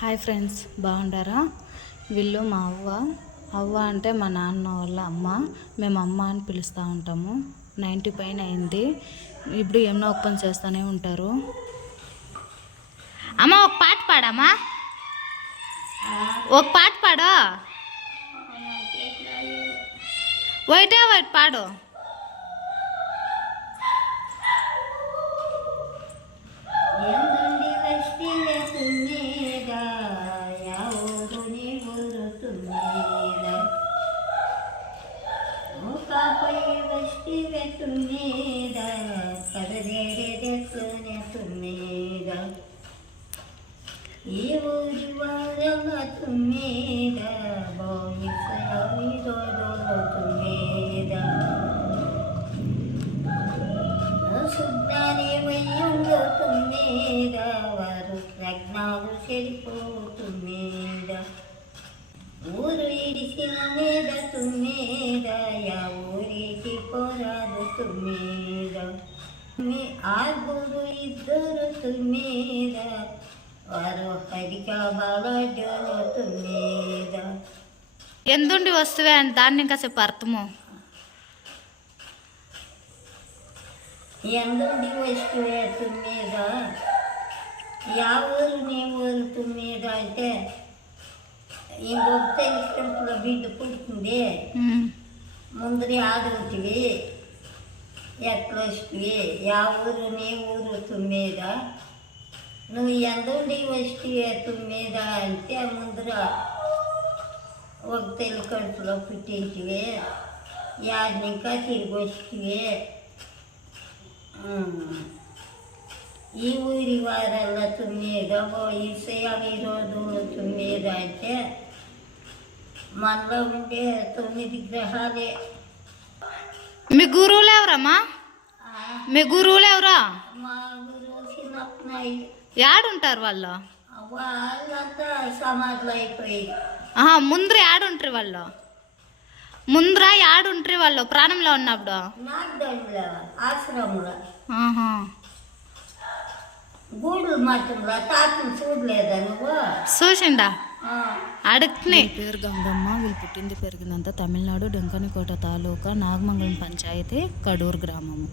Hi friends, బాగుండారా? వీళ్ళు మా అవ్వ అంటే మా నాన్న వాళ్ళ అమ్మ. మేము అమ్మ అని పిలుస్తూ ఉంటాము. 90 పైన అయింది. ఇప్పుడు ఏమన్నా ఒక పని చేస్తూనే ఉంటారు. అమ్మ ఒక పాట పాడమ్మా, ఒక పాట పాడు, ఒకటే ఒకటి పాడు. ఈ ఊరి వారల తుమ్మేద భూమి తుమ్మేద శుద్ధాన్ని వయ్యంలో తుమ్మేద వారు ప్రజ్ఞాలు చెడిపోతుమ్మేద ఊరు ఇడిసిన మీద తుమ్మేద యా ఊరికి పోరాదు తుమ్మేద మీ ఆరుగురు ఇద్దరు తుమ్మేద వారు హరికా బాగా తుమ్మేద. ఎందుండి వస్తువే అని దాన్ని ఇంకా చెప్పు అర్థము. ఎందుండి వస్తువే తుమ్మేద, యా ఊరు నీ ఊరు తుమ్మేద అంటే ఇంకొక తెలుసుకుంటున్న బిడ్డ పుడుతుంది. ముందరి ఆడుగుతుంది, ఎట్లా వస్తువి, యా ఊరు నీ ఊరు తుమ్మేద, నువ్వు ఎందుండి వస్తువే తుమ్మేద అంటే ముందర ఒక తెలు కడుపులో పుట్టింటివే, యాడ్నికా తిరిగి వస్తువే. ఈ ఊరి వారల్లా తుమ్మేద, ఈ రోజులు తుమ్మేద అంటే మనలో ఉండే 9 గ్రహాలే. మీ గురువులు ఎవరమ్మా? మీ గురువులు ఎవరా? మా గురువు చిన్నప్పున్నాయి. యాడుంటారు వాళ్ళు? వాళ్ళంతా సమాధులు అయిపోయి. ముందర యాడుంటారు వాళ్ళు? ముందర యాడుంటారు వాళ్ళు ప్రాణంలో ఉన్నప్పుడు? నాగదండ్ల ఆశ్రమంలో, గూడులు మఠంలో. తాతను చూడలేదా నువ్వు? చూసిండా? అడుగుతున్నా. పేరు గంగమ్మ. వీళ్ళు పుట్టింది పెరిగిందంతా తమిళనాడు డెంకనికోట తాలూకా నాగమంగళం పంచాయతీ కడూరు గ్రామము.